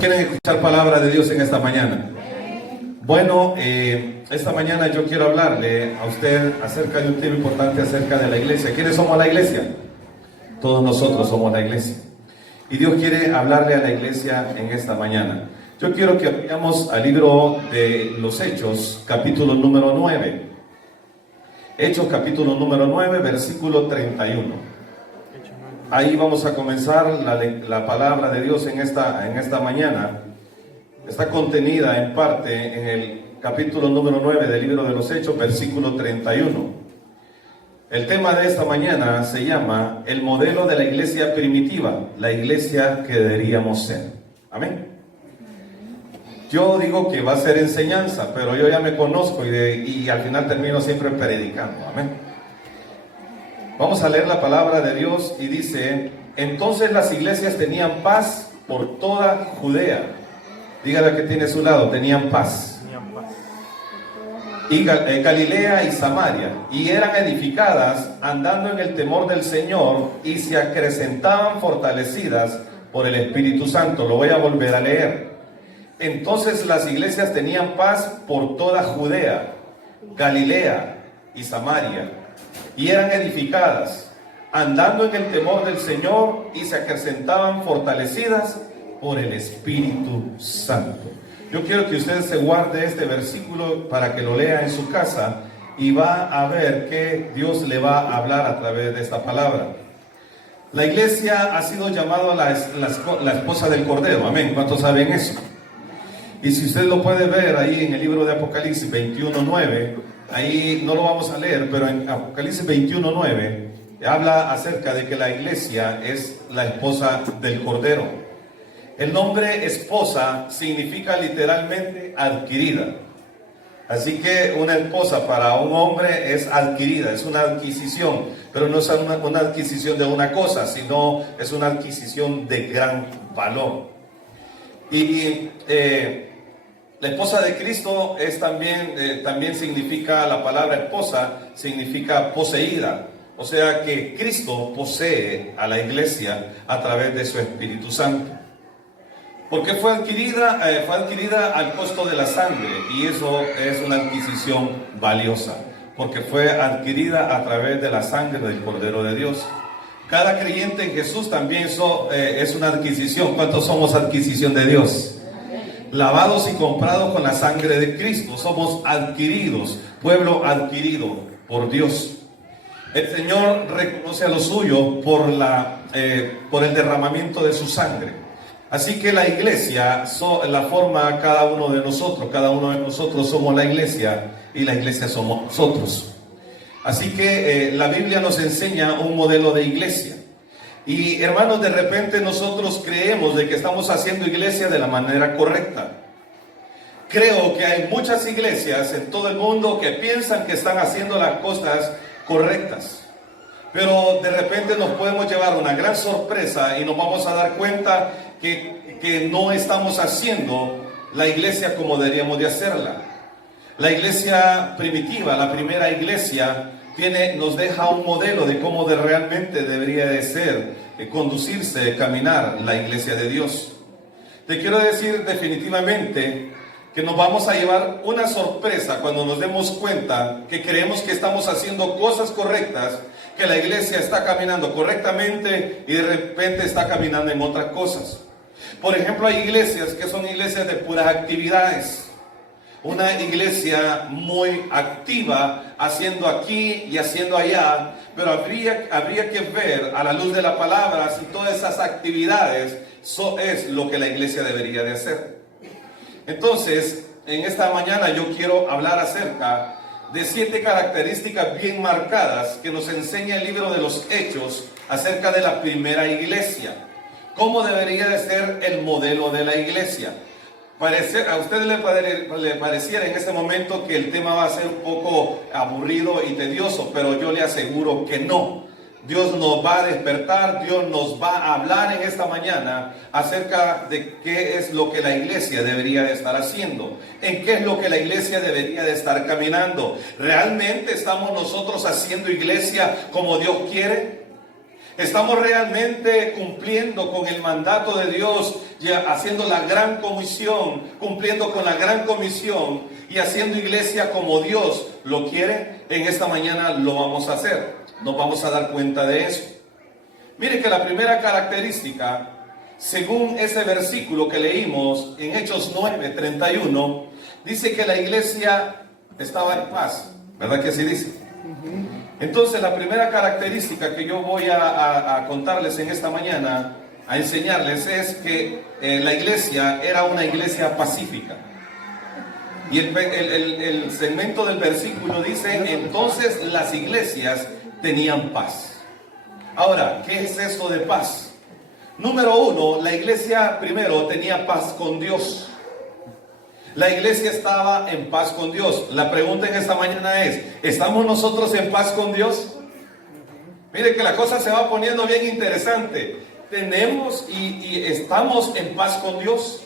¿Quieren escuchar palabra de Dios en esta mañana? Bueno, esta mañana yo quiero hablarle a usted acerca de un tema importante acerca de la iglesia. ¿Quiénes somos la iglesia? Todos nosotros somos la iglesia. Y Dios quiere hablarle a la iglesia en esta mañana. Yo quiero que vayamos al libro de los Hechos, capítulo número 9. Hechos, capítulo número 9, versículo 31. Ahí vamos a comenzar la palabra de Dios en esta mañana. Está contenida en parte en el capítulo número 9 del libro de los Hechos, versículo 31. El tema de esta mañana se llama el modelo de la iglesia primitiva, la iglesia que deberíamos ser. Amén. Yo digo que va a ser enseñanza, pero yo ya me conozco y al final termino siempre predicando. Amén. Vamos a leer la palabra de Dios y dice: entonces las iglesias tenían paz por toda Judea. Dígale que tiene a su lado, tenían paz. Y Galilea y Samaria, y eran edificadas andando en el temor del Señor, y se acrecentaban fortalecidas por el Espíritu Santo. Lo voy a volver a leer. Entonces las iglesias tenían paz por toda Judea, Galilea y Samaria, y eran edificadas, andando en el temor del Señor, y se acrecentaban fortalecidas por el Espíritu Santo. Yo quiero que usted se guarde este versículo para que lo lea en su casa y va a ver que Dios le va a hablar a través de esta palabra. La iglesia ha sido llamada la esposa del Cordero. Amén. ¿Cuántos saben eso? Y si usted lo puede ver ahí en el libro de Apocalipsis 21:9, ahí no lo vamos a leer, pero en Apocalipsis 21:9 habla acerca de que la iglesia es la esposa del Cordero. El nombre esposa significa literalmente adquirida. Así que una esposa para un hombre es adquirida, es una adquisición, pero no es una adquisición de una cosa, sino es una adquisición de gran valor. Y la esposa de Cristo es también significa, la palabra esposa significa poseída. O sea que Cristo posee a la iglesia a través de su Espíritu Santo. ¿Por qué fue adquirida? Fue adquirida al costo de la sangre, y eso es una adquisición valiosa, porque fue adquirida a través de la sangre del Cordero de Dios. Cada creyente en Jesús también es una adquisición. ¿Cuántos somos adquisición de Dios? Lavados y comprados con la sangre de Cristo. Somos adquiridos, pueblo adquirido por Dios. El Señor reconoce a los suyos por el derramamiento de su sangre. Así que la iglesia la forma cada uno de nosotros. Cada uno de nosotros somos la iglesia, y la iglesia somos nosotros. Así que la Biblia nos enseña un modelo de iglesia. Y hermanos, de repente nosotros creemos de que estamos haciendo iglesia de la manera correcta. Creo que hay muchas iglesias en todo el mundo que piensan que están haciendo las cosas correctas. Pero de repente nos podemos llevar una gran sorpresa y nos vamos a dar cuenta que no estamos haciendo la iglesia como deberíamos de hacerla. La iglesia primitiva, la primera iglesia, nos deja un modelo de cómo realmente debería de ser, conducirse, caminar la iglesia de Dios. Te quiero decir definitivamente que nos vamos a llevar una sorpresa cuando nos demos cuenta que creemos que estamos haciendo cosas correctas, que la iglesia está caminando correctamente y de repente está caminando en otras cosas. Por ejemplo, hay iglesias que son iglesias de puras actividades. Una iglesia muy activa, haciendo aquí y haciendo allá, pero habría que ver a la luz de la palabra si todas esas actividades es lo que la iglesia debería de hacer. Entonces, en esta mañana yo quiero hablar acerca de 7 características bien marcadas que nos enseña el libro de los Hechos acerca de la primera iglesia. ¿Cómo debería de ser el modelo de la iglesia? A usted le pareciera en este momento que el tema va a ser un poco aburrido y tedioso, pero yo le aseguro que no. Dios nos va a despertar, Dios nos va a hablar en esta mañana acerca de qué es lo que la iglesia debería de estar haciendo, en qué es lo que la iglesia debería de estar caminando. ¿Realmente estamos nosotros haciendo iglesia como Dios quiere? ¿Estamos realmente cumpliendo con el mandato de Dios, ya haciendo la gran comisión, cumpliendo con la gran comisión y haciendo iglesia como Dios lo quiere? En esta mañana lo vamos a hacer. Nos vamos a dar cuenta de eso. Mire que la primera característica, según ese versículo que leímos en Hechos 9:31, dice que la iglesia estaba en paz. ¿Verdad que así dice? Entonces, la primera característica que yo voy a contarles en esta mañana, a enseñarles, es que la iglesia era una iglesia pacífica. Y el segmento del versículo dice: entonces las iglesias tenían paz. Ahora, ¿qué es esto de paz? Número uno, la iglesia primero tenía paz con Dios. La iglesia estaba en paz con Dios. La pregunta en esta mañana es: ¿estamos nosotros en paz con Dios? Mire que la cosa se va poniendo bien interesante. ¿Tenemos y estamos en paz con Dios?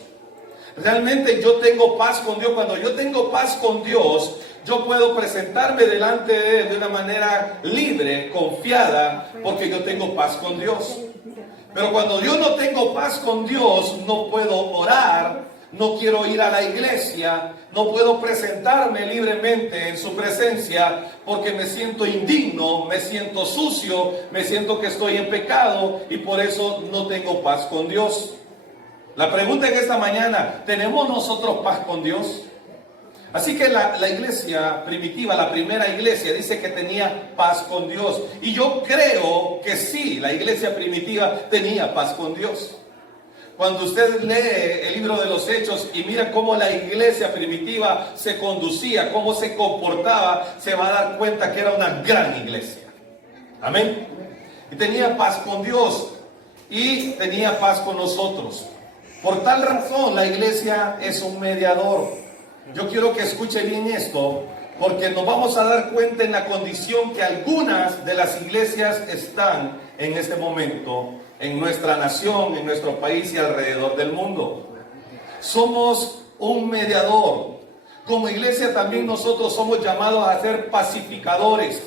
Realmente yo tengo paz con Dios. Cuando yo tengo paz con Dios, yo puedo presentarme delante de Él de una manera libre, confiada, porque yo tengo paz con Dios. Pero cuando yo no tengo paz con Dios, no puedo orar, no quiero ir a la iglesia, no puedo presentarme libremente en su presencia, porque me siento indigno, me siento sucio, me siento que estoy en pecado, y por eso no tengo paz con Dios. La pregunta en esta mañana: ¿tenemos nosotros paz con Dios? Así que la iglesia primitiva, la primera iglesia, dice que tenía paz con Dios. Y yo creo que sí, la iglesia primitiva tenía paz con Dios. Cuando usted lee el libro de los Hechos y mira cómo la iglesia primitiva se conducía, cómo se comportaba, se va a dar cuenta que era una gran iglesia. Amén. Y tenía paz con Dios y tenía paz con nosotros. Por tal razón, la iglesia es un mediador. Yo quiero que escuche bien esto, porque nos vamos a dar cuenta en la condición que algunas de las iglesias están en este momento, en nuestra nación, en nuestro país y alrededor del mundo. Somos un mediador. Como iglesia también nosotros somos llamados a ser pacificadores.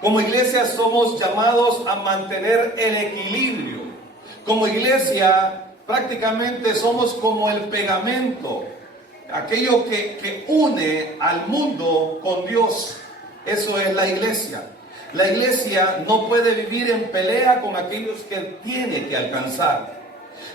Como iglesia somos llamados a mantener el equilibrio. Como iglesia prácticamente somos como el pegamento, aquello que une al mundo con Dios. Eso es la iglesia. La iglesia no puede vivir en pelea con aquellos que tiene que alcanzar.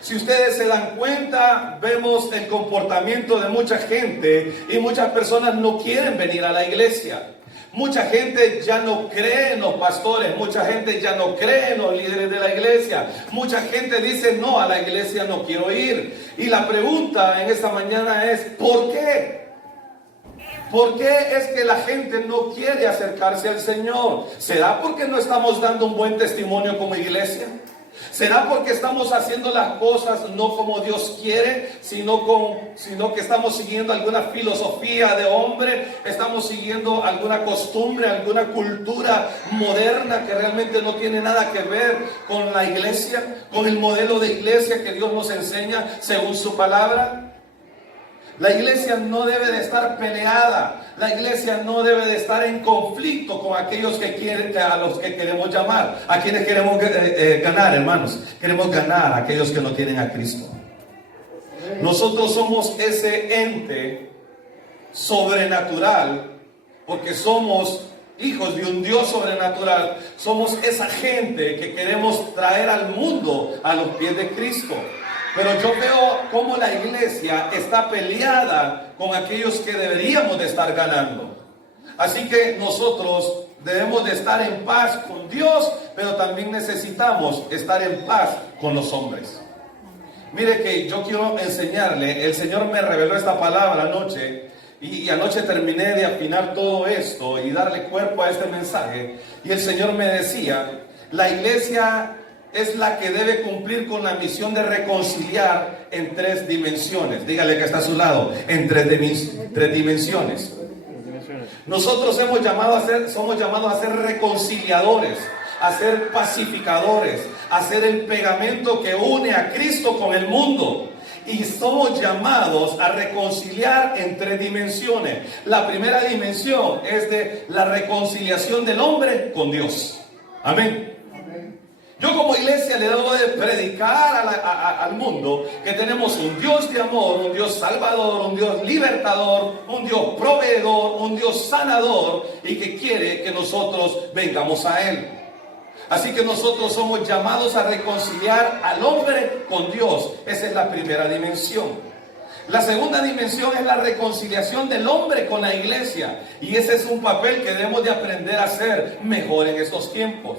Si ustedes se dan cuenta, vemos el comportamiento de mucha gente y muchas personas no quieren venir a la iglesia. Mucha gente ya no cree en los pastores, mucha gente ya no cree en los líderes de la iglesia. Mucha gente dice: no, a la iglesia no quiero ir. Y la pregunta en esta mañana es: ¿por qué? ¿Por qué es que la gente no quiere acercarse al Señor? ¿Será porque no estamos dando un buen testimonio como iglesia? ¿Será porque estamos haciendo las cosas no como Dios quiere, sino que estamos siguiendo alguna filosofía de hombre? ¿Estamos siguiendo alguna costumbre, alguna cultura moderna que realmente no tiene nada que ver con la iglesia, con el modelo de iglesia que Dios nos enseña según su palabra? La iglesia no debe de estar peleada. La iglesia no debe de estar en conflicto con aquellos que quieren, a los que queremos llamar. ¿A quienes queremos ganar, hermanos? Queremos ganar a aquellos que no tienen a Cristo. Nosotros somos ese ente sobrenatural, porque somos hijos de un Dios sobrenatural. Somos esa gente que queremos traer al mundo a los pies de Cristo. Pero yo veo cómo la iglesia está peleada con aquellos que deberíamos de estar ganando. Así que nosotros debemos de estar en paz con Dios, pero también necesitamos estar en paz con los hombres. Mire que yo quiero enseñarle, el Señor me reveló esta palabra anoche, y anoche terminé de afinar todo esto y darle cuerpo a este mensaje. Y el Señor me decía: la iglesia es la que debe cumplir con la misión de reconciliar en tres dimensiones. Dígale que está a su lado, en tres dimensiones. Nosotros somos llamados a ser reconciliadores, a ser pacificadores, a ser el pegamento que une a Cristo con el mundo. Y somos llamados a reconciliar en tres dimensiones. La primera dimensión es de la reconciliación del hombre con Dios. Amén. Yo como iglesia le debo de predicar al mundo que tenemos un Dios de amor, un Dios salvador, un Dios libertador, un Dios proveedor, un Dios sanador y que quiere que nosotros vengamos a Él. Así que nosotros somos llamados a reconciliar al hombre con Dios. Esa es la primera dimensión. La segunda dimensión es la reconciliación del hombre con la iglesia. Y ese es un papel que debemos de aprender a hacer mejor en estos tiempos.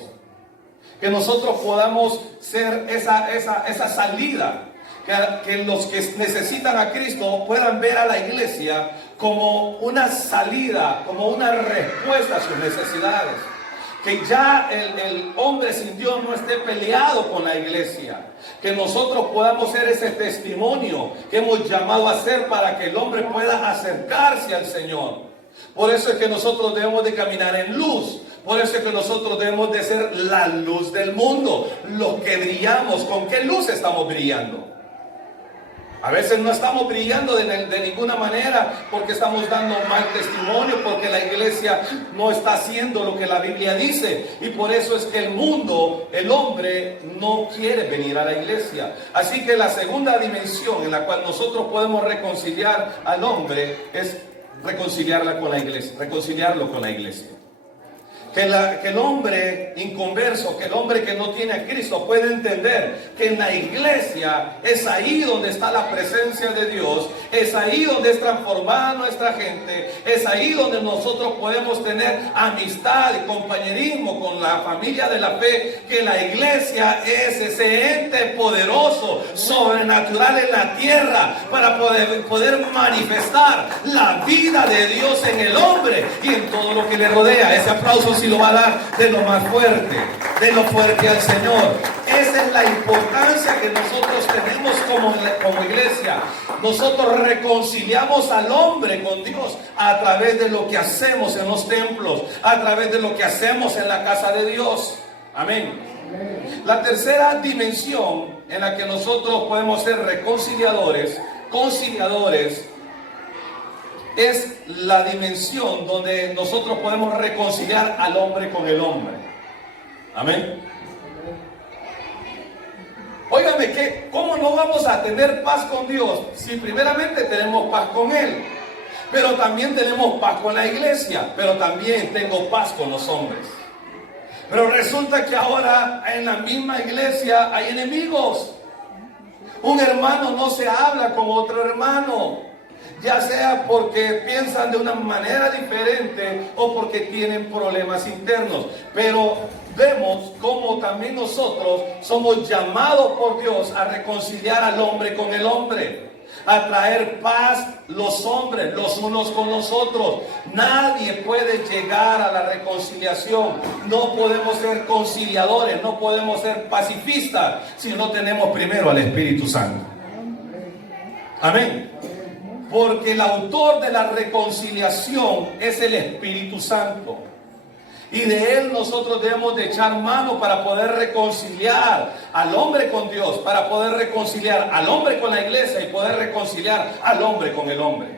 Que nosotros podamos ser esa salida. Que los que necesitan a Cristo puedan ver a la iglesia como una salida, como una respuesta a sus necesidades. Que ya el hombre sin Dios no esté peleado con la iglesia. Que nosotros podamos ser ese testimonio que hemos llamado a ser para que el hombre pueda acercarse al Señor. Por eso es que nosotros debemos de caminar en luz. Por eso es que nosotros debemos de ser la luz del mundo. Los que brillamos, ¿con qué luz estamos brillando? A veces no estamos brillando de ninguna manera porque estamos dando mal testimonio, porque la iglesia no está haciendo lo que la Biblia dice. Y por eso es que el mundo, el hombre, no quiere venir a la iglesia. Así que la segunda dimensión en la cual nosotros podemos reconciliar al hombre es reconciliarlo con la iglesia. Que el hombre inconverso, que el hombre que no tiene a Cristo puede entender que en la iglesia es ahí donde está la presencia de Dios, es ahí donde es transformada nuestra gente, es ahí donde nosotros podemos tener amistad y compañerismo con la familia de la fe, que la iglesia es ese ente poderoso, sobrenatural en la tierra para poder manifestar la vida de Dios en el hombre y en todo lo que le rodea. Ese aplauso si lo va a dar de lo más fuerte, de lo fuerte al Señor. Esa es la importancia que nosotros tenemos como iglesia. Nosotros reconciliamos al hombre con Dios a través de lo que hacemos en los templos, a través de lo que hacemos en la casa de Dios. Amén. La tercera dimensión en la que nosotros podemos ser conciliadores, es la dimensión donde nosotros podemos reconciliar al hombre con el hombre. Amén. Óigame, ¿cómo no vamos a tener paz con Dios si primeramente tenemos paz con Él? Pero también tenemos paz con la iglesia, pero también tengo paz con los hombres. Pero resulta que ahora en la misma iglesia hay enemigos. Un hermano no se habla con otro hermano, ya sea porque piensan de una manera diferente o porque tienen problemas internos. Pero vemos cómo también nosotros somos llamados por Dios a reconciliar al hombre con el hombre, a traer paz los hombres los unos con los otros. Nadie puede llegar a la reconciliación. No podemos ser conciliadores, no podemos ser pacifistas si no tenemos primero al Espíritu Santo. Amén. Porque el autor de la reconciliación es el Espíritu Santo. Y de Él nosotros debemos de echar mano para poder reconciliar al hombre con Dios, para poder reconciliar al hombre con la iglesia y poder reconciliar al hombre con el hombre.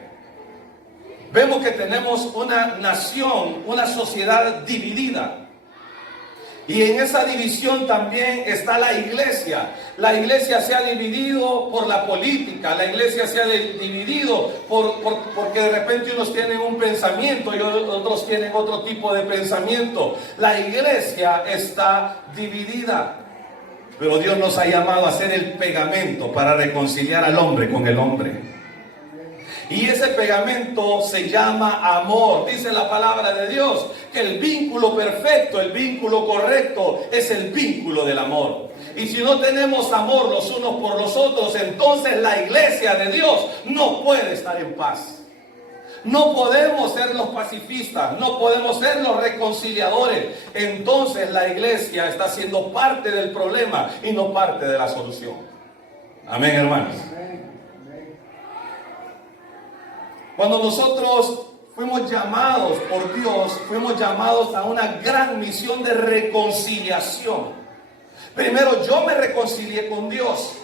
Vemos que tenemos una nación, una sociedad dividida. Y en esa división también está la iglesia. La iglesia se ha dividido por la política. La iglesia se ha dividido porque de repente unos tienen un pensamiento y otros tienen otro tipo de pensamiento. La iglesia está dividida. Pero Dios nos ha llamado a ser el pegamento para reconciliar al hombre con el hombre. Y ese pegamento se llama amor. Dice la palabra de Dios que el vínculo perfecto, el vínculo correcto es el vínculo del amor. Y si no tenemos amor los unos por los otros, entonces la iglesia de Dios no puede estar en paz. No podemos ser los pacifistas, no podemos ser los reconciliadores. Entonces la iglesia está siendo parte del problema y no parte de la solución. Amén, hermanos. Cuando nosotros fuimos llamados por Dios, fuimos llamados a una gran misión de reconciliación. Primero yo me reconcilié con Dios.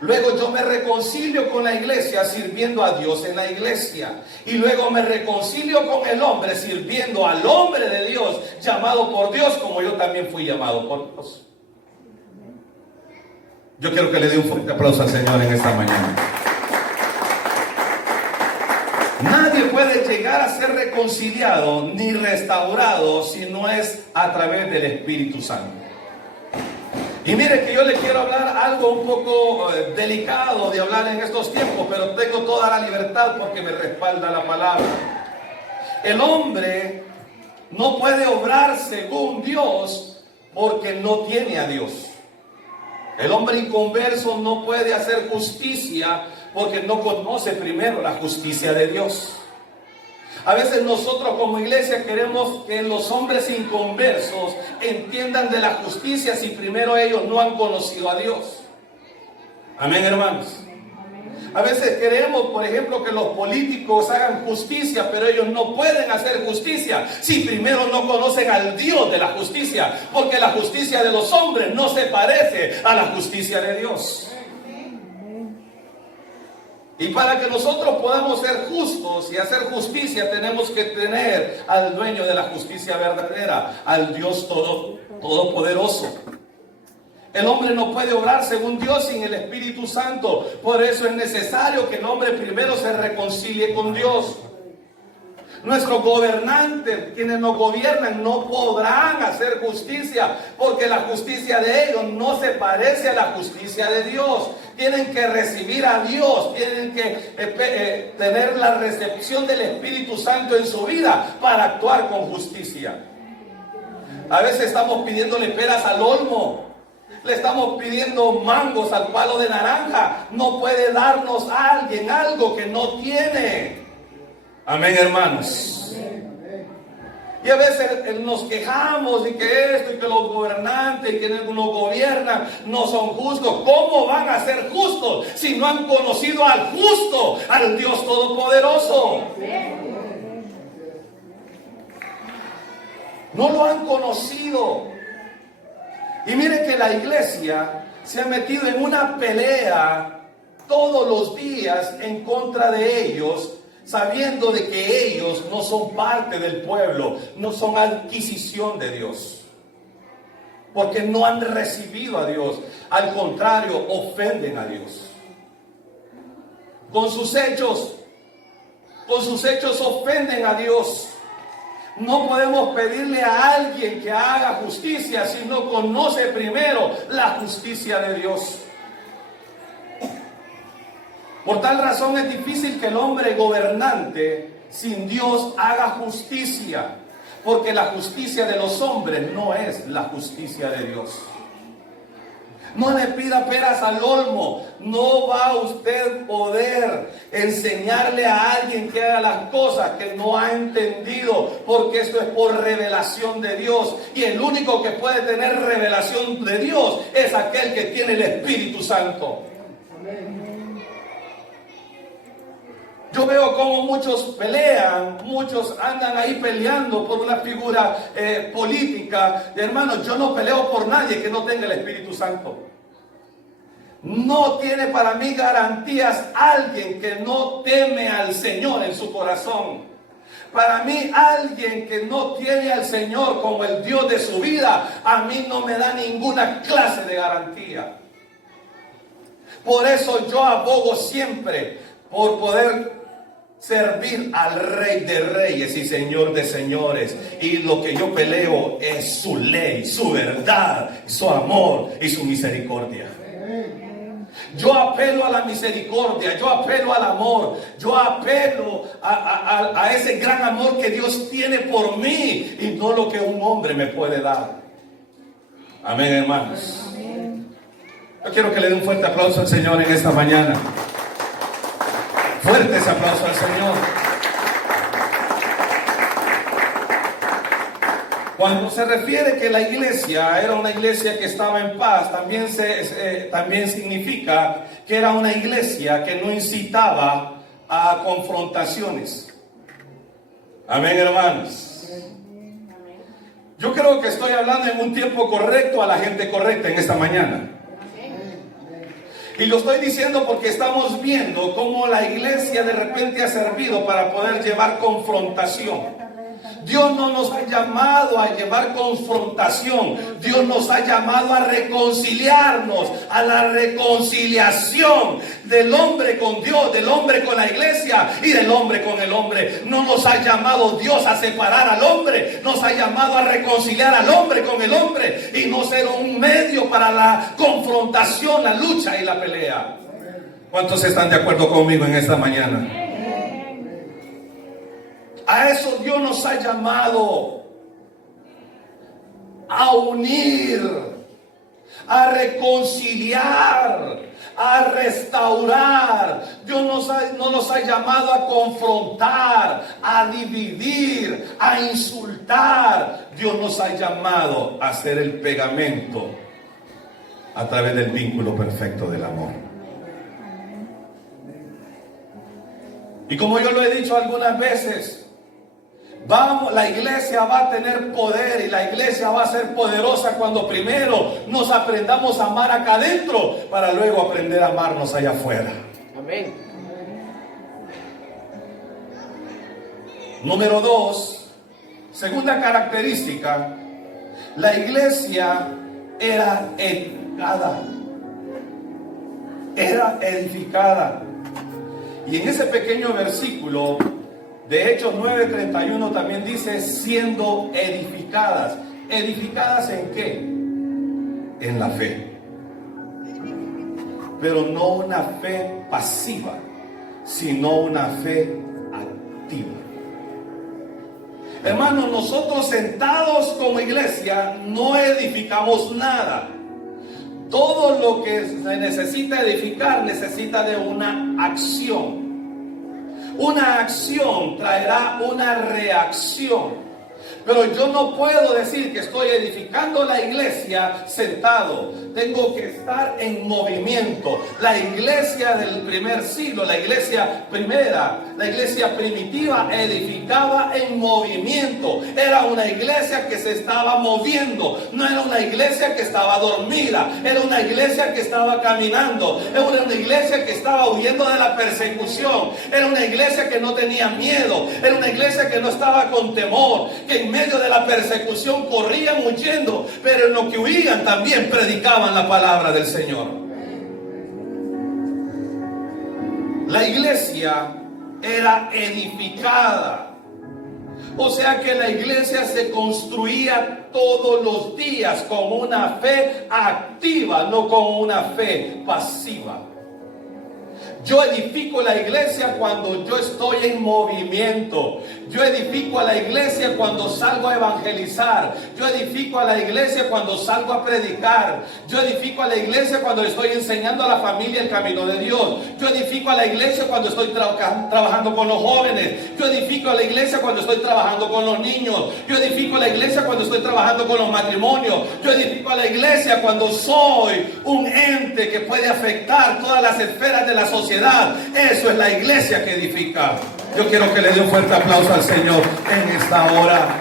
Luego yo me reconcilio con la iglesia sirviendo a Dios en la iglesia. Y luego me reconcilio con el hombre sirviendo al hombre de Dios, llamado por Dios como yo también fui llamado por Dios. Yo quiero que le dé un fuerte aplauso al Señor en esta mañana. Nadie puede llegar a ser reconciliado ni restaurado si no es a través del Espíritu Santo. Y mire que yo le quiero hablar algo un poco delicado de hablar en estos tiempos, pero tengo toda la libertad porque me respalda la palabra. El hombre no puede obrar según Dios porque no tiene a Dios. El hombre inconverso no puede hacer justicia porque no conoce primero la justicia de Dios. A veces nosotros como iglesia queremos que los hombres inconversos entiendan de la justicia si primero ellos no han conocido a Dios. Amén, hermanos. A veces queremos, por ejemplo, que los políticos hagan justicia, pero ellos no pueden hacer justicia si primero no conocen al Dios de la justicia, porque la justicia de los hombres no se parece a la justicia de Dios. Y para que nosotros podamos ser justos y hacer justicia, tenemos que tener al dueño de la justicia verdadera, al Dios todopoderoso. El hombre no puede obrar según Dios sin el Espíritu Santo. Por eso es necesario que el hombre primero se reconcilie con Dios. Nuestros gobernantes, quienes nos gobiernan, no podrán hacer justicia porque la justicia de ellos no se parece a la justicia de Dios. Tienen que recibir a Dios, tienen que tener la recepción del Espíritu Santo en su vida para actuar con justicia. A veces estamos pidiéndole peras al olmo, le estamos pidiendo mangos al palo de naranja. No puede darnos a alguien algo que no tiene. Amén, hermanos. Y a veces nos quejamos y que esto y que los gobernantes y quienes nos gobiernan no son justos. ¿Cómo van a ser justos si no han conocido al justo, al Dios Todopoderoso? No lo han conocido. Y miren que la iglesia se ha metido en una pelea todos los días en contra de ellos, sabiendo de que ellos no son parte del pueblo, no son adquisición de Dios, porque no han recibido a Dios. Al contrario, ofenden a Dios. Con sus hechos ofenden a Dios. No podemos pedirle a alguien que haga justicia si no conoce primero la justicia de Dios. Por tal razón es difícil que el hombre gobernante sin Dios haga justicia, porque la justicia de los hombres no es la justicia de Dios. No le pida peras al olmo. No va a usted poder enseñarle a alguien que haga las cosas que no ha entendido, porque esto es por revelación de Dios. Y el único que puede tener revelación de Dios es aquel que tiene el Espíritu Santo. Yo veo como muchos pelean, muchos andan ahí peleando por una figura política. Hermanos, yo no peleo por nadie que no tenga el Espíritu Santo. No tiene para mí garantías alguien que no teme al Señor en su corazón. Para mí, alguien que no tiene al Señor como el Dios de su vida, a mí no me da ninguna clase de garantía. Por eso yo abogo siempre por poder servir al Rey de Reyes y Señor de Señores. Y lo que yo peleo es su ley, su verdad, su amor y su misericordia. Yo apelo a la misericordia, yo apelo al amor, yo apelo a ese gran amor que Dios tiene por mí y no lo que un hombre me puede dar. Amén, hermanos. Yo quiero que le dé un fuerte aplauso al Señor en esta mañana. Fuerte ese aplauso al Señor. Cuando se refiere que la iglesia era una iglesia que estaba en paz, también significa que era una iglesia que no incitaba a confrontaciones. Amén, hermanos. Yo creo que estoy hablando en un tiempo correcto a la gente correcta en esta mañana. Y lo estoy diciendo porque estamos viendo cómo la iglesia de repente ha servido para poder llevar confrontación. Dios no nos ha llamado a llevar confrontación. Dios nos ha llamado a reconciliarnos, a la reconciliación del hombre con Dios, del hombre con la iglesia y del hombre con el hombre. No nos ha llamado Dios a separar al hombre, nos ha llamado a reconciliar al hombre con el hombre y no ser un medio para la confrontación, la lucha y la pelea. ¿Cuántos están de acuerdo conmigo en esta mañana? A eso Dios nos ha llamado, a unir, a reconciliar, a restaurar. Dios no nos ha llamado a confrontar, a dividir, a insultar. Dios nos ha llamado a hacer el pegamento a través del vínculo perfecto del amor. Y como yo lo he dicho algunas veces, la iglesia va a tener poder y la iglesia va a ser poderosa cuando primero nos aprendamos a amar acá adentro para luego aprender a amarnos allá afuera. Amén. Número 2, segunda característica, la iglesia era edificada. Era edificada. Y en ese pequeño versículo de Hechos 9:31 también dice siendo edificadas. ¿Edificadas en qué? En la fe. Pero no una fe pasiva, sino una fe activa. Hermanos, nosotros sentados como iglesia no edificamos nada. Todo lo que se necesita edificar necesita de una acción. Una acción traerá una reacción. Pero yo no puedo decir que estoy edificando la iglesia sentado. Tengo que estar en movimiento. La iglesia del primer siglo, la iglesia primera, la iglesia primitiva edificaba en movimiento. Era una iglesia que se estaba moviendo. No era una iglesia que estaba dormida. Era una iglesia que estaba caminando. Era una iglesia que estaba huyendo de la persecución. Era una iglesia que no tenía miedo. Era una iglesia que no estaba con temor. Que en medio de la persecución corrían huyendo, pero en lo que huían también predicaban la palabra del Señor. La iglesia era edificada. O sea que la iglesia se construía todos los días con una fe activa, no con una fe pasiva. Yo edifico la iglesia cuando yo estoy en movimiento. Yo edifico a la iglesia cuando salgo a evangelizar. Yo edifico a la iglesia cuando salgo a predicar. Yo edifico a la iglesia cuando estoy enseñando a la familia el camino de Dios. Yo edifico a la iglesia cuando estoy trabajando con los jóvenes. Yo edifico a la iglesia cuando estoy trabajando con los niños. Yo edifico a la iglesia cuando estoy trabajando con los matrimonios. Yo edifico a la iglesia cuando soy un ente que puede afectar todas las esferas de la sociedad. Eso es la iglesia que edifica. Yo quiero que le dé un fuerte aplauso al Señor en esta hora.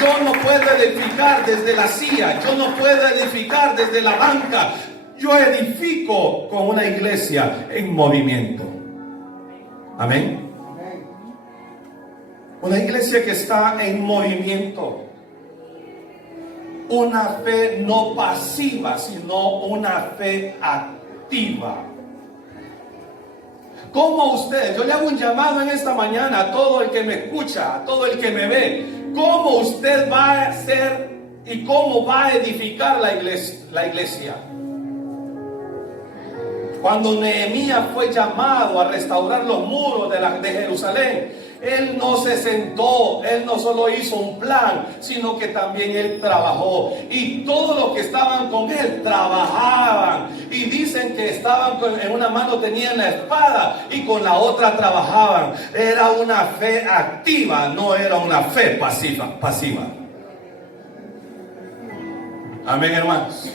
Yo no puedo edificar desde la silla. Yo no puedo edificar desde la banca. Yo edifico con una iglesia en movimiento. Amén. Una iglesia que está en movimiento. Una fe no pasiva, sino una fe activa. ¿Cómo usted? Yo le hago un llamado en esta mañana a todo el que me escucha, a todo el que me ve. ¿Cómo usted va a hacer y cómo va a edificar la iglesia? Cuando Nehemías fue llamado a restaurar los muros de Jerusalén, él no se sentó, él no solo hizo un plan, sino que también él trabajó. Y todos los que estaban con él trabajaban. Y dicen que estaban en una mano tenían la espada y con la otra trabajaban. Era una fe activa, no era una fe pasiva. Amén, hermanos.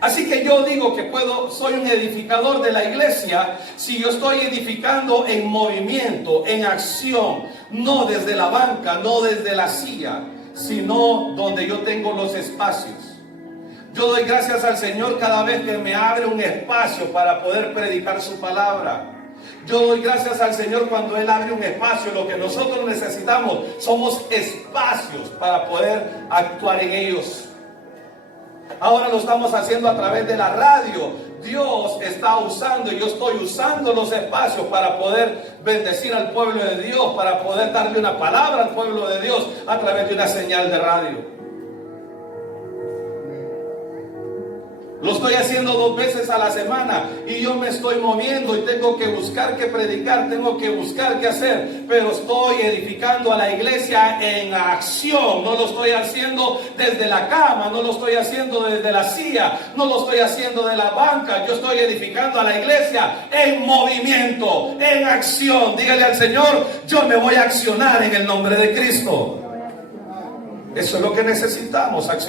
Así que yo digo que soy un edificador de la iglesia si yo estoy edificando en movimiento, en acción, no desde la banca, no desde la silla, sino donde yo tengo los espacios. Yo doy gracias al Señor cada vez que me abre un espacio para poder predicar su palabra. Yo doy gracias al Señor cuando Él abre un espacio. Lo que nosotros necesitamos somos espacios para poder actuar en ellos. Ahora lo estamos haciendo a través de la radio. Dios está usando y yo estoy usando los espacios para poder bendecir al pueblo de Dios, para poder darle una palabra al pueblo de Dios a través de una señal de radio. Lo estoy haciendo 2 veces a la semana y yo me estoy moviendo y tengo que buscar qué predicar, tengo que buscar qué hacer, pero estoy edificando a la iglesia en acción. No lo estoy haciendo desde la cama, no lo estoy haciendo desde la silla, no lo estoy haciendo de la banca. Yo estoy edificando a la iglesia en movimiento, en acción. Dígale al Señor, yo me voy a accionar en el nombre de Cristo. Eso es lo que necesitamos, accionar.